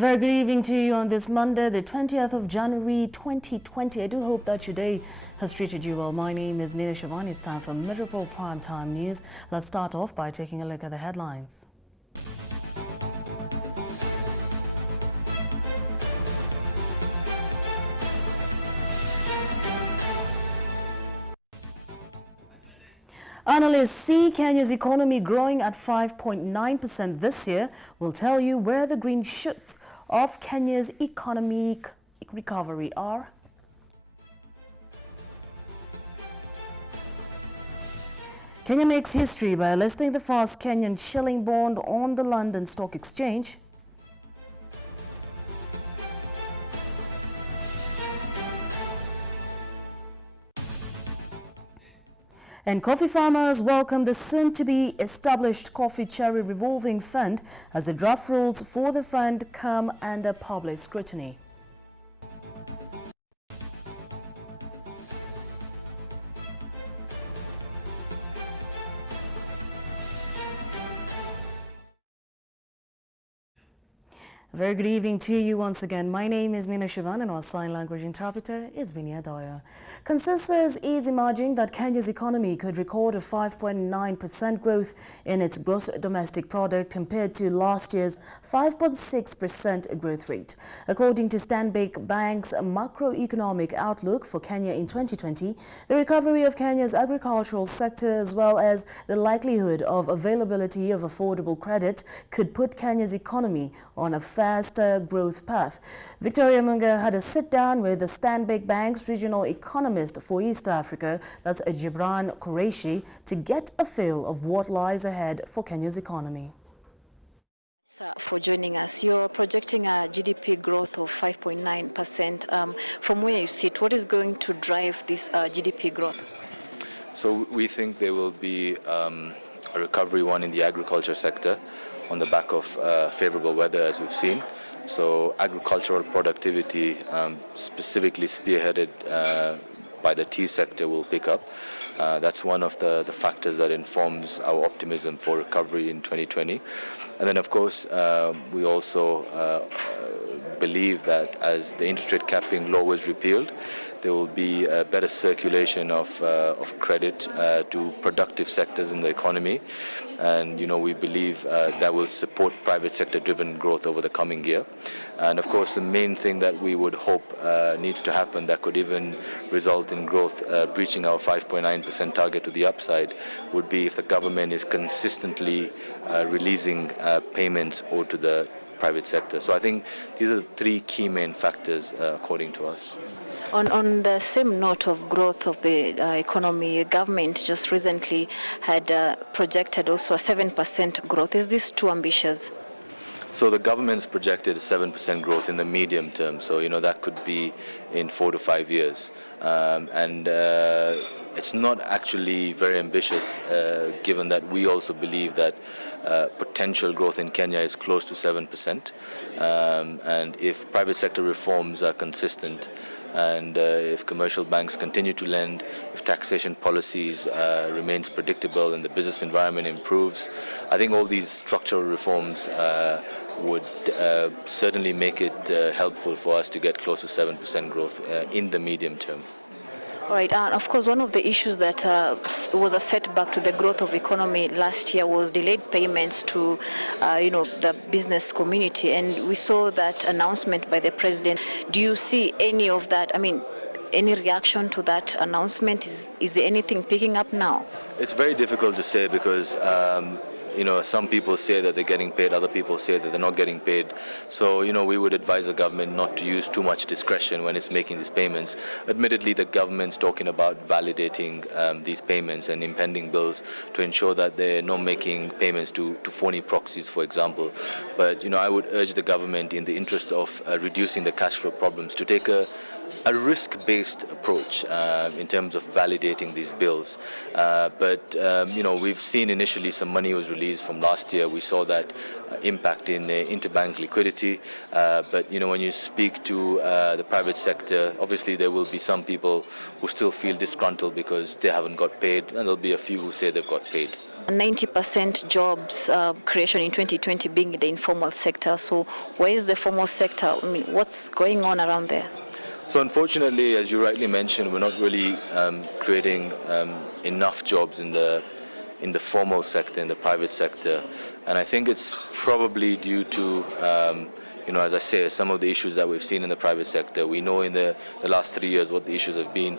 A very good evening to you on this Monday, the 20th of January 2020. I do hope that your day has treated you well. My name is Nina Shavani. It's time for Metropole Primetime News. Let's start off by taking a look at the headlines. Analysts see Kenya's economy growing at 5.9% this year. We'll tell you where the green shoots of Kenya's economic recovery are. Kenya makes history by listing the first Kenyan shilling bond on the London Stock Exchange. And coffee farmers welcome the soon-to-be established Coffee Cherry Revolving Fund as the draft rules for the fund come under public scrutiny. A very good evening to you once again. My name is Nina Shivan and our sign language interpreter is Vinia Doya. Consensus is emerging that Kenya's economy could record a 5.9% growth in its gross domestic product compared to last year's 5.6% growth rate. According to Stanbic Bank's macroeconomic outlook for Kenya in 2020, the recovery of Kenya's agricultural sector as well as the likelihood of availability of affordable credit could put Kenya's economy on a faster growth path. Victoria Munga had a sit-down with the Stanbic Bank's regional economist for East Africa, that's Gibran Qureshi, to get a feel of what lies ahead for Kenya's economy. Sir, for joining us. You're projecting a GDP growth of 5.9%. From where you sit, what is going to drive this GDP growth? So we think there will be a recovery in the agriculture sector on the back of favorable weather, as we've seen. So agricultural productivity, specifically spearheaded by the tea sector, will pick up. That's one of the factors that informs our optimism for recovery in 2020. And then, of course, we also believe that as the interest rate capping law was repealed, there will be a better circulation of credit to productive sectors in the economy. And, we believe that will support private sector-driven growth over the coming year. And, of course, the main thing that we would hope needs to happen that could even result in growth breaching our 5.9% target to the upside would be if the government is consistently releasing payments owed to the private sector. So I think these are the three key main factors according to us. On the same note of growth of the economy, the government just recently had projected also a 7% growth. Is this too ambitious? So the government's projected a 7% growth in the medium term. So, that could be in 4 to 5 years. It's not actually very ambitious, given that we also believe that potential growth in Kenya is close to 7%. And if private sector reforms are consistent, and if commercial banks continue to lend, if taxation policies remains predictable and the business environment improves, I think all these structural reforms would certainly make it helpful for us to get close to 7% growth in the medium term. All right, and of course, one of the issues that was a setback to the growth of economy last year was delayed payments to, the business community, and we saw that announcement by the president. Do you see any of that? I mean, any reaction to that announcement? Is anything picking up now? It's very difficult to say because some people say that they're getting paid, other people say that they're not getting paid. So, we would advise the government not to use too much discretion when it's making these payments. Admittedly, the government's talking about validating these payments and impending bills to ensure that they're not making payments to phony proxies, for example. But, I would urge the government, in the interest of reducing the cash flow problems, to take a a risk-based approach in terms of validating these bills. But we've seen initially some money was released from last year. We saw that impact in interbank liquidity. But when you speak to the private sector, obviously there will be some people who still feel disgruntled because they haven't got paid, and there'll be a few who say they've got paid. 90% jobs creation in 2020 being in the informal sector. So where is the formal sector? I mean, what's going on around there? So unfortunately, as you rightly mentioned, we're not really creating enough jobs in the formal sector, in the private sector. And I think it's probably due to, as I say, some of the issues that we've seen in the private sector. We know in the last 3 years what the issues have been.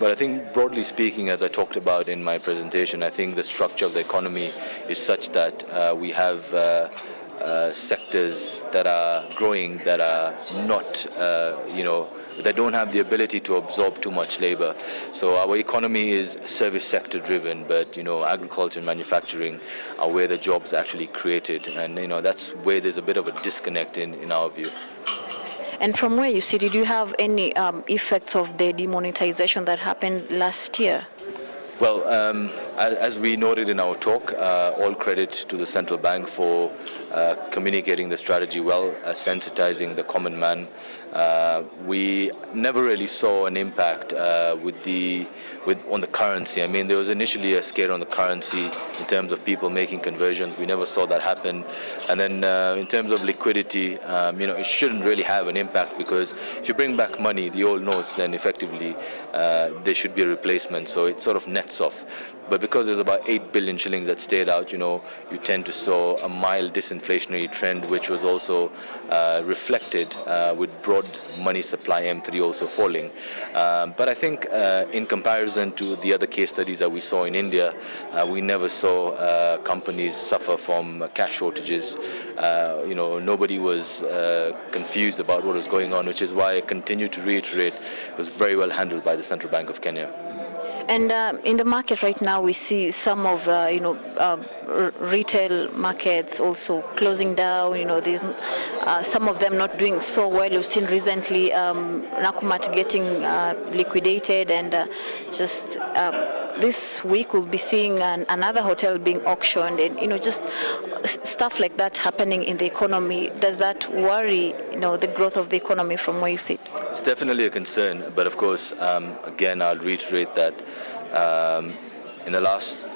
But I think broadly speaking, as I talked about in my presentation, I think the structure of the economy is such that we have sectors that are growing that are not, that don't have the ability to absorb too much labor. So our economy is service sector driven, but agriculture and manufacturing are where the jobs are actually created, and that's where there's a bit of a disconnect in our view. And from where you see, did you have any effects of the demonetization that happened last year? Well, as we noted in our talk, all credit to the central bank for communicating the strategy well, sensitizing the common man. We never really saw an impact on the currency. I mean, there was initially a scare on the currency in terms of people making conversions. We never saw that happen. And then in terms of liquidity, it shouldn't really have an impact, because if you bring back money, the old notes, then effectively there should be a replacement. So it sort of nets off. But because there's about 8 billion shillings that stayed out, you tend to saw a mild disinflationary trend, which was also reflected with broad money supply M3 also falling. But I think in comparison to the other case studies that we saw in India, we never saw companies suffer from cash shortages. Nobody was confused about what was going on, which is why I continue to reiterate it was very well handled by the Central Bank of Kenya. And in the market right now, we see some of retail markets also closing down. There's some of them not doing so well. We've seen recently Nakumatt getting liquidated, and this week we'll be seeing another hotel being auctioned, and just stuff like that happening in the economy. Does that worry the growth of the economy from where you sit? It's definitely a concern, but of course, again, I'll reiterate that in the last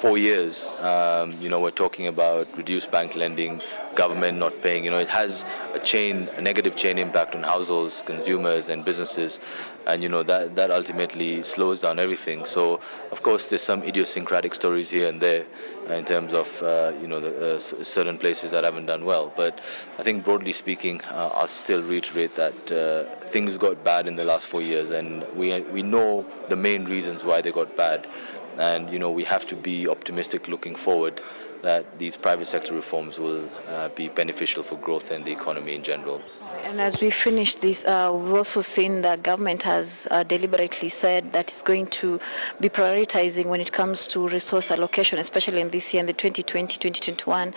4 years, we're talking about reduced bank lending, government not paying. It has a negative chain impact on households, consumers, and businesses, and that ultimately slows down everything. So, of course, there's some idiosyncratic stories here and there in terms of certain places that haven't done well. But I think broadly speaking, I'll still reiterate that things got bad in the last 4 years, and we know the main reasons why they got bad. And we have to be optimistic looking forward that these private sector reforms will be beneficial for growth and the economy in general. And as we finish this, we've also seen the government has deliberately said that it's going to be prioritizing when it comes to resource allocation, especially in this year, in the 2020-2021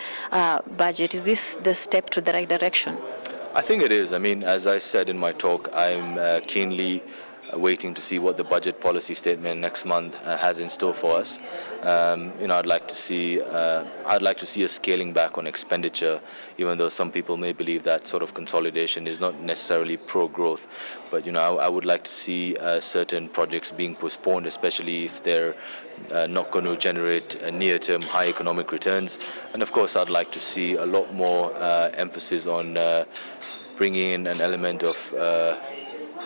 budget. Is this the step to the right direction? I think it is. I mean, as I said in my talk, I'm keenly waiting to see what the budget policy statement next month has in store for us. I'd like to see a scaling back on expenditure, even though some people may believe that sort of consolidation is not necessarily pro-growth. But I would like to see certain projects being postponed, especially if they're not going to generate near-term high economic returns. And of course, I'd like to see a lot more emphasis on bringing in an element of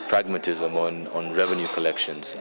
pragmatism on revenue collections.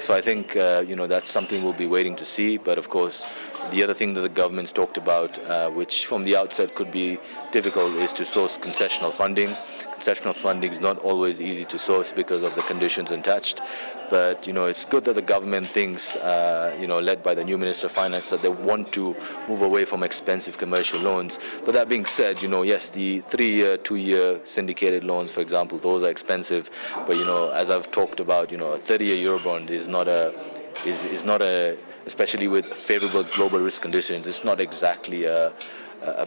So I think that's something we'll be waiting to see. But of course, the other thing that the government's talked about, which from the outset could be difficult, is to source concessional funding. Concessional funding is not always easy to source because of the conditions attached. But it's good that the government thinks, led by the new Minister of Finance, that they want to move away from expensive commercial loans. But that being said, yes, the 3-year, 2-year syndicated loans, for example, those are expensive. But as I've talked about, a 30-year Eurobond is not a, especially with favorable global risk conditions, it's not exactly a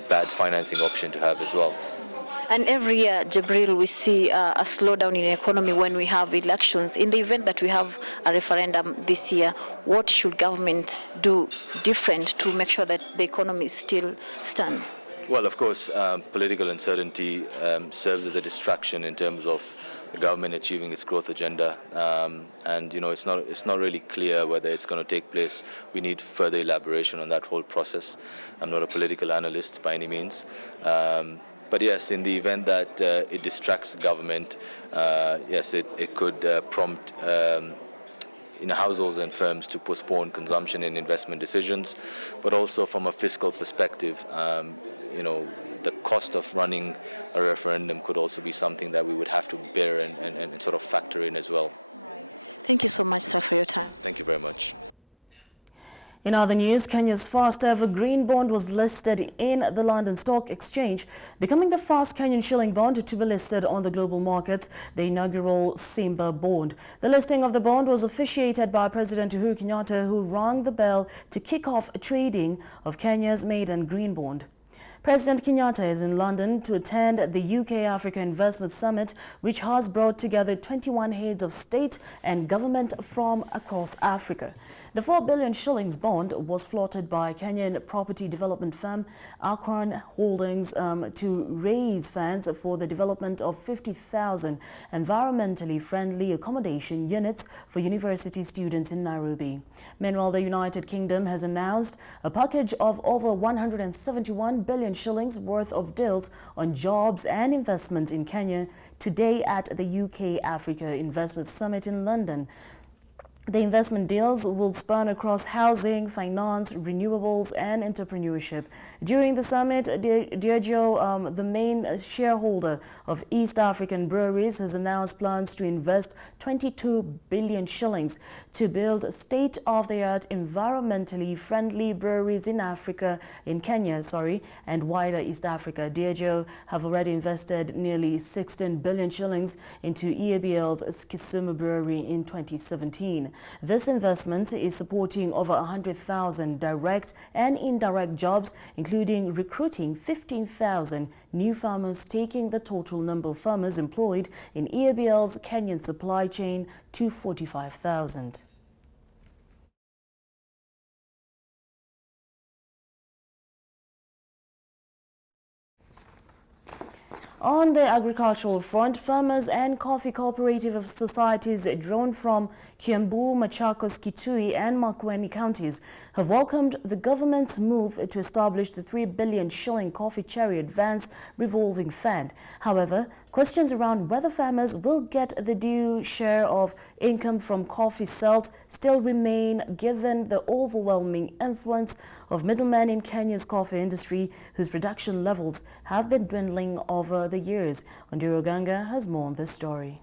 bad financing option to have as well. And every year, Jibril, we see a slowdown in the economy when we have elections. In the event that we have a referendum this year, what should government do different to make sure that the economy still stands? Well, of course, political uncertainty serves as a distraction in terms of the government achieving its growth agenda, and it's not really clear whether it's going to take place. We need further elaboration on that whole process. I'm not a political analyst by any means, but yes, in the event that it distracts the government, yes, it could prompt households and firms to postpone consumption and investment decisions, but also from a fiscal perspective, the cost of running a referendum could also be something that we would have to bear and sort of factor in as well. Thank you so much, sir, for your time. Thank you very much. In other news, Kenya's first ever green bond was listed in the London Stock Exchange, becoming the first Kenyan shilling bond to be listed on the global markets, the inaugural Simba bond. The listing of the bond was officiated by President Uhuru Kenyatta, who rang the bell to kick off trading of Kenya's maiden green bond. President Kenyatta is in London to attend the UK-Africa Investment Summit, which has brought together 21 heads of state and government from across Africa. The 4 billion shillings bond was floated by Kenyan property development firm Acorn Holdings to raise funds for the development of 50,000 environmentally friendly accommodation units for university students in Nairobi. Meanwhile, the United Kingdom has announced a package of over 171 billion shillings worth of deals on jobs and investment in Kenya today at the UK-Africa Investment Summit in London. The investment deals will span across housing, finance, renewables, and entrepreneurship. During the summit, Diageo, the main shareholder of East African Breweries, has announced plans to invest 22 billion shillings to build state-of-the-art environmentally friendly breweries in Kenya, and wider East Africa. Diageo have already invested nearly 16 billion shillings into EABL's Kisumu Brewery in 2017. This investment is supporting over 100,000 direct and indirect jobs, including recruiting 15,000 new farmers, taking the total number of farmers employed in EABL's Kenyan supply chain to 45,000. On the agricultural front, farmers and coffee cooperative societies drawn from Kiambu, Machakos, Kitui and Makueni counties have welcomed the government's move to establish the 3 billion shilling coffee cherry advance revolving fund. However, questions around whether farmers will get the due share of income from coffee sales still remain, given the overwhelming influence of middlemen in Kenya's coffee industry, whose production levels have been dwindling over the years. Ondiro Ganga has more on this story.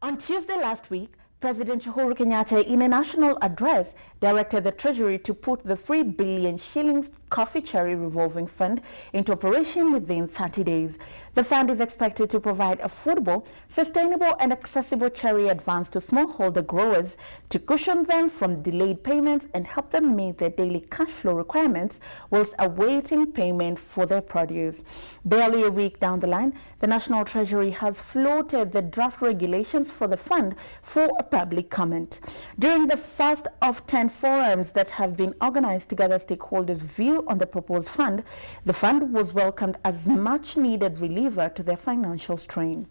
On Tuesday last week, President Uhuru Kenyatta, in a national address, directed the Treasury to put the 3 billion shillings coffee cherry revolving fund into operation within 30 days. The fund is expected to provide affordable, sustainable and accessible cherry advance to smallholder growers to cushion them from delayed payments and help them meet their daily cash flow requirements whilst awaiting payment for their produce. Barely a week down the line, the National Treasury has floated the draft regulations for the fund for a public comment. During the first of 10 forums that have been organized to gather stakeholders' view on the proposed fund, the fund was welcomed as much needed reliever to their financial strain.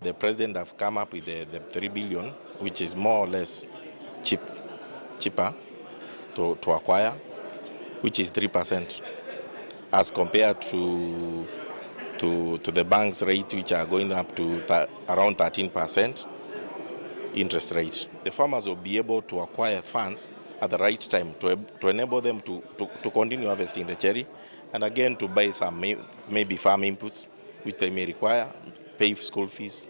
The president have come up with the 3 billion, which is more or less cheaper to acquire, which is 3% as compared to the bank's rate, which are going up to around 13% interest rate. The farmers will be able to acquire funds at the right time to enable them to continue harvesting the cherry, and again to buy some maybe farm inputs which they may require, pay school fees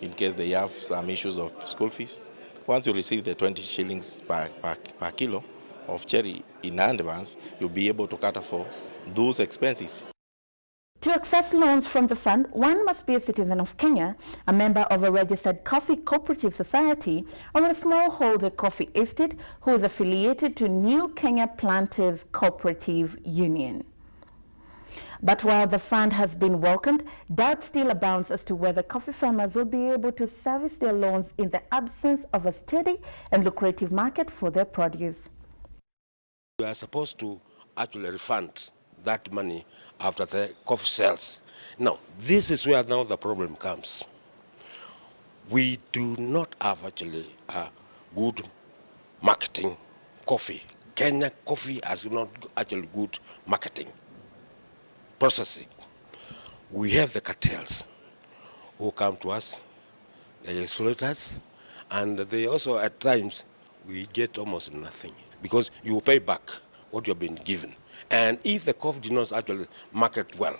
in case they have some issues of school fees. Once you receive the 20 shillings per kilo of cherry in advance, you'll be able to cater for those expenses. To access loans from the fund, one must be a citizen of Kenya, a member of a registered coffee cooperative society, or a smallholder coffee estate who is affiliated to New Kenya Planters Cooperative Union. But while the fund has been welcomed, doubt still abounds as to whether coffee farmers will be able to service their loans in the absence of a steady and lucrative market for their produce. We are supposed to actually refund that money after the coffee sales. Now, this is where now the problem comes. We do not have actually a good marketing coffee. Kenya coffee has not actually good marketing, processing. We have the cartels who come to us, they exploit us, and they also at times we get almost nothing because you pay back what you have been given. And if the coffee did not actually market well,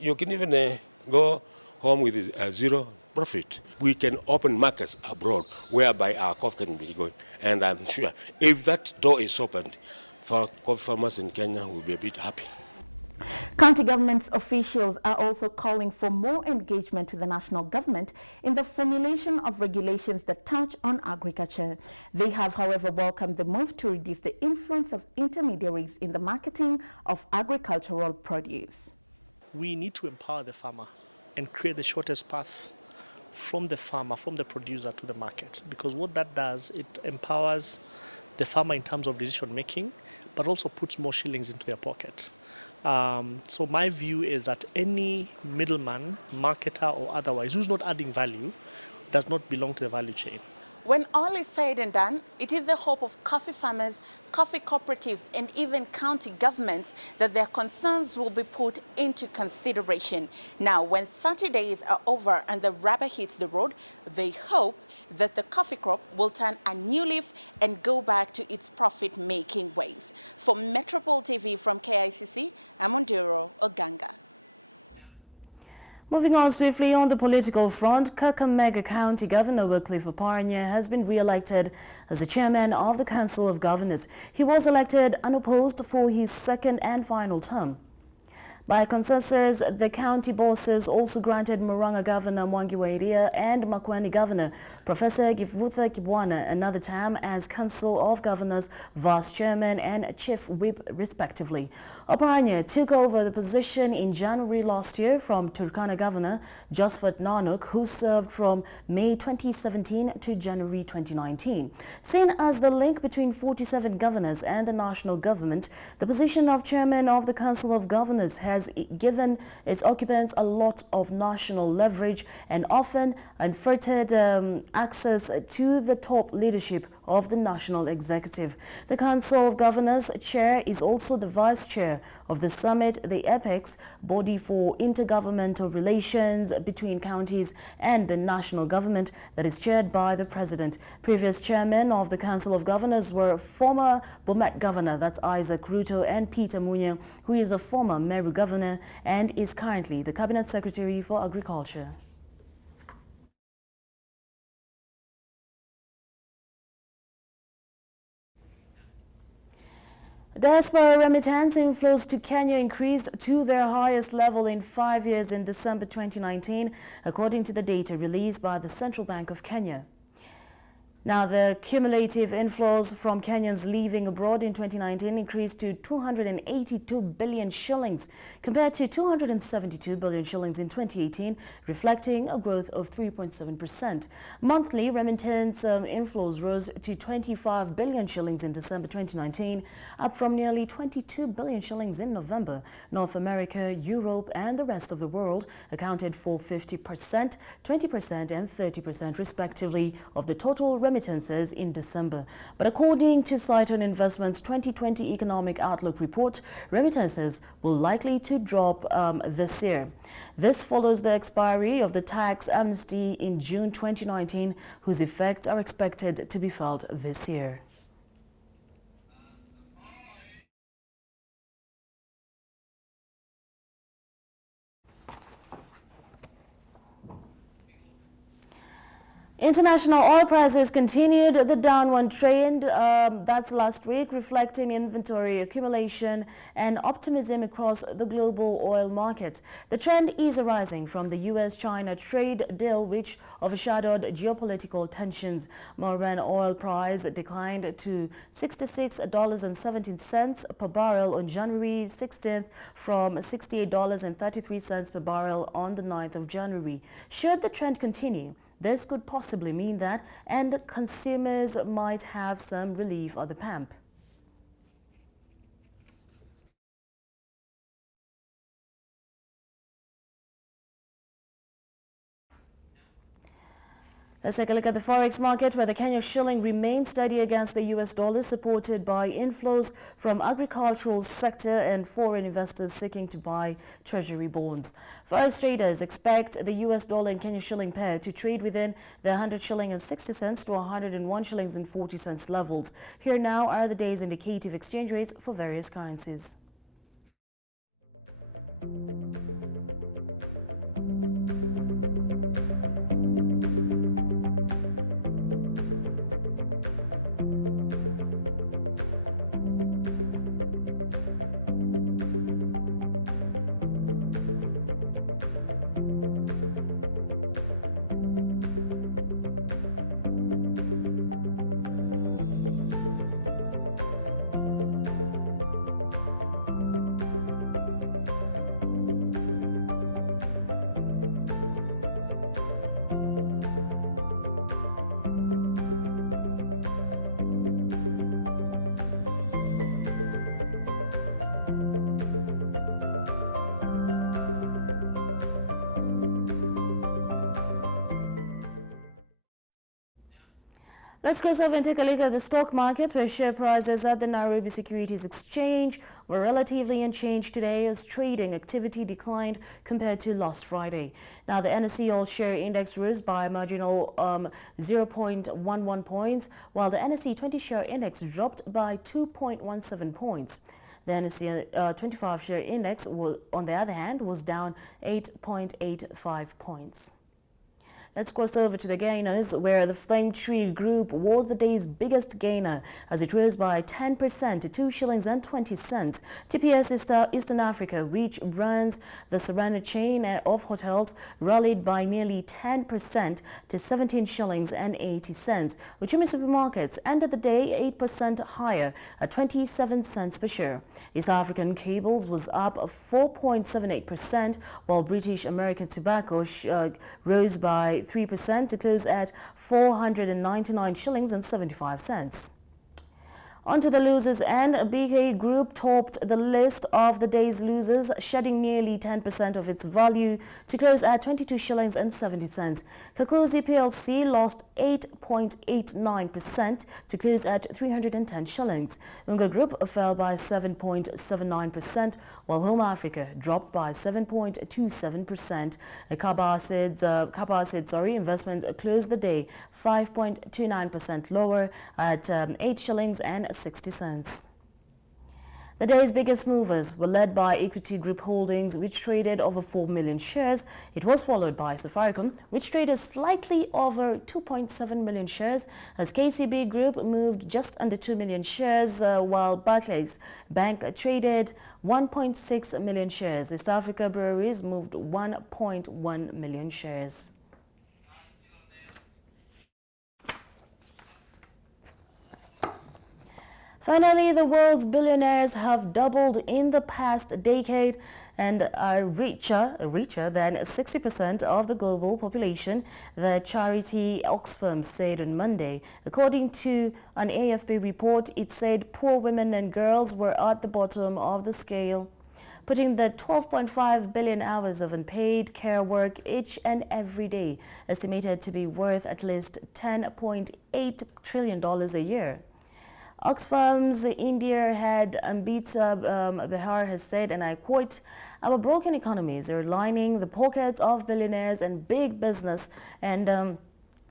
you can even go home with zero profit. We can open markets abroad whereby our coffee can be going. And I'm sure if that door is opened, for coffee farmers in Kenya will be a bit happy. County government officials are also calling for more engagement with the national government in the formulation of regulations that touch on agriculture. They have, however, welcomed the move to reduce the influence of intermediaries in the marketing of agricultural produce. We need to empower the farmer and create the shortest path from the farmer, from the producer to the market, because what that does, it empowers the farmer in terms of decision making, but also puts more shillings into their pocket. So my view is that any middleman, marketer or otherwise who's not adding value does not belong to the value chain. When all is said and done, it is the hope of coffee farmers, coffee cooperatives, and even county governments that their concerns will be put into consideration. Now, when 30 days are over and the rubber hits the road, they hope that the coffee crop will turn a new leaf and go back to its profit-making ways. For Metropole TV from KICC, I'm Ondiro Oganga. Moving on swiftly on the political front, Kakamega County Governor Wycliffe Oparanya has been re-elected as the chairman of the Council of Governors. He was elected unopposed for his second and final term. By consensus, the county bosses also granted Murang'a Governor Mwangi wa Iria and Makueni Governor Professor Gifvutha Kibwana another term as Council of Governors Vice Chairman and Chief Whip respectively. Oparanya took over the position in January last year from Turkana Governor Josephat Nanuk, who served from May 2017 to January 2019. Seen as the link between 47 governors and the national government, the position of Chairman of the Council of Governors has given its occupants a lot of national leverage and often unfettered access to the top leadership of the national executive. The Council of Governors chair is also the vice chair of the summit, the APEX, body for intergovernmental relations between counties and the national government that is chaired by the president. Previous chairmen of the Council of Governors were former Bomet governor, that's Isaac Ruto, and Peter Munya, who is a former Meru governor and is currently the Cabinet Secretary for Agriculture. Diaspora remittance inflows to Kenya increased to their highest level in 5 years in December 2019, according to the data released by the Central Bank of Kenya. Now, the cumulative inflows from Kenyans living abroad in 2019 increased to 282 billion shillings compared to 272 billion shillings in 2018, reflecting a growth of 3.7%. Monthly remittance inflows rose to 25 billion shillings in December 2019, up from nearly 22 billion shillings in November. North America, Europe, and the rest of the world accounted for 50%, 20%, and 30% respectively of the total remittances in December. But according to Citon Investments 2020 Economic Outlook report, remittances will likely to drop this year. This follows the expiry of the tax amnesty in June 2019, whose effects are expected to be felt this year. International oil prices continued the downward trend, that's last week, reflecting inventory accumulation and optimism across the global oil market. The trend is arising from the US-China trade deal, which overshadowed geopolitical tensions. Brent oil price declined to $66.17 per barrel on January 16th from $68.33 per barrel on the 9th of January. Should the trend continue, this could possibly mean that end consumers might have some relief at the pump. Let's take a look at the forex market, where the Kenya shilling remains steady against the US dollar, supported by inflows from agricultural sector and foreign investors seeking to buy treasury bonds. Forex traders expect the US dollar and Kenya shilling pair to trade within the 100 shilling and 60 cents to 101 shillings and 40 cents levels. Here now are the day's indicative exchange rates for various currencies. Let's cross over and take a look at the stock market, where share prices at the Nairobi Securities Exchange were relatively unchanged today as trading activity declined compared to last Friday. Now, the NSE All Share Index rose by a marginal 0.11 points, while the NSE 20 Share Index dropped by 2.17 points. The NSE 25 Share Index, on the other hand, was down 8.85 points. Let's cross over to the gainers, where the Flame Tree Group was the day's biggest gainer as it rose by 10% to 2 shillings and 20 cents. TPS Eastern Africa, which runs the Serena chain of hotels, rallied by nearly 10% to 17 shillings and 80 cents. Uchumi Supermarkets ended the day 8% higher at 27 cents per share. East African Cables was up 4.78%, while British American Tobacco rose by 3% to close at 499 shillings and 75 cents. On to the losers end, BK Group topped the list of the day's losers, shedding nearly 10% of its value to close at 22 shillings and 70 cents. Kakuzi PLC lost 8.89% to close at 310 shillings. Unga Group fell by 7.79%, while Home Africa dropped by 7.27%. Kaba Acids investment closed the day 5.29% lower at 8 shillings and 60 cents. The day's biggest movers were led by Equity Group Holdings, which traded over 4 million shares. It was followed by Safaricom, which traded slightly over 2.7 million shares, as KCB Group moved just under 2 million shares, while Barclays Bank traded 1.6 million shares. East Africa Breweries moved 1.1 million shares. Finally, the world's billionaires have doubled in the past decade and are richer than 60% of the global population, the charity Oxfam said on Monday. According to an AFP report, it said poor women and girls were at the bottom of the scale, putting the 12.5 billion hours of unpaid care work each and every day, estimated to be worth at least $10.8 trillion a year. Oxfam's India head Ambita Behar has said, and I quote, "Our broken economies are lining the pockets of billionaires and big business, and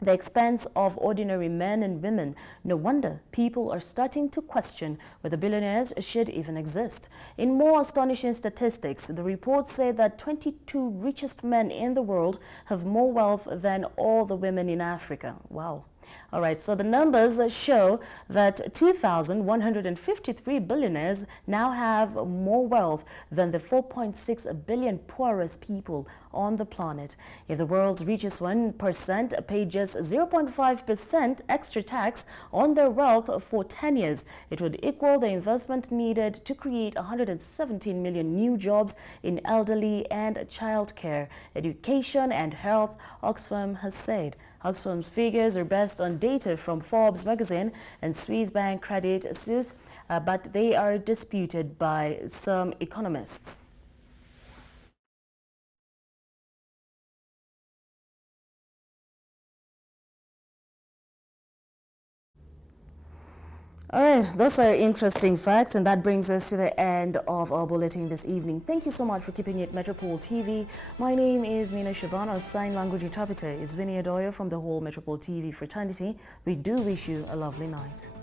the expense of ordinary men and women. No wonder people are starting to question whether billionaires should even exist. In more astonishing statistics, the report said that 22 richest men in the world have more wealth than all the women in Africa. Wow. All right, so the numbers show that 2,153 billionaires now have more wealth than the 4.6 billion poorest people on the planet. If the world's richest 1% paid just 0.5% extra tax on their wealth for 10 years, it would equal the investment needed to create 117 million new jobs in elderly and childcare, education and health, Oxfam has said. Oxfam's figures are based on data from Forbes magazine and Swiss bank Credit Suisse, but they are disputed by some economists. All right, those are interesting facts, and that brings us to the end of our bulletin this evening. Thank you so much for keeping it Metropole TV. My name is Nina Shaban. Our sign language interpreter is Vinny Adoyo from the whole Metropole TV fraternity. We do wish you a lovely night.